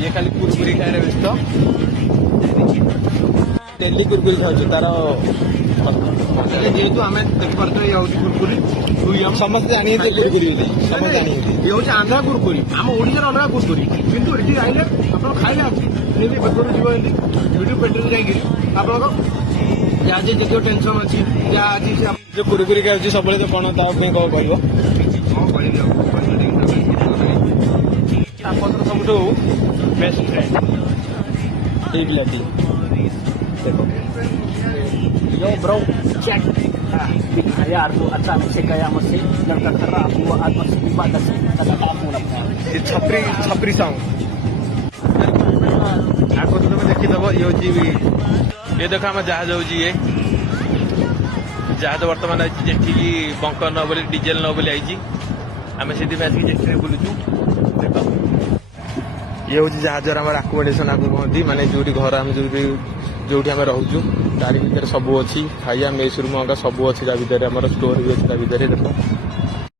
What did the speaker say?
ये खाली कुरकुरी खाए व्यस्त डेली कुरकुरी खाऊ तार जेहेतु आम देखिए ये हूँ कुरकुरी समस्त जानी कुरकुरी समस्त जानी ये हूँ आंध्रा कुरकुरी आम ओडार अलग कुरकुरी कितु ये आइले आप खाइले पेटर जीव वीडियो पेटर जाकि आप जहाँ जी देखिए टेंशन अच्छी जहाँ अच्छी जो कुरकुरी खाऊ सब तो कौन कौन कह सब बेस्ट फ्रेंड ये पिलाटी देखो Yo bro, check. Kaya Ardo at sa si kaya mo si nagkakara ako at mas iba kasi nagkakapo na po. ये छपरी सॉन्ग आपको तो मैं देखीदेव ये हूँ ये देख आम जहाज हूँ ये जहाज बर्तमान आई बंकर न बोली डीजेल न बोली आई आम से जेटी बुलूचु देख ये हूँ जहाज आम आकोमोडेसन आपको कहती माने जो घर आम जो आम रोचु तार भर सब अच्छी खाଇବା मेस रूम सब अच्छी ता भर आम स्टोर भी अच्छी ता भर देख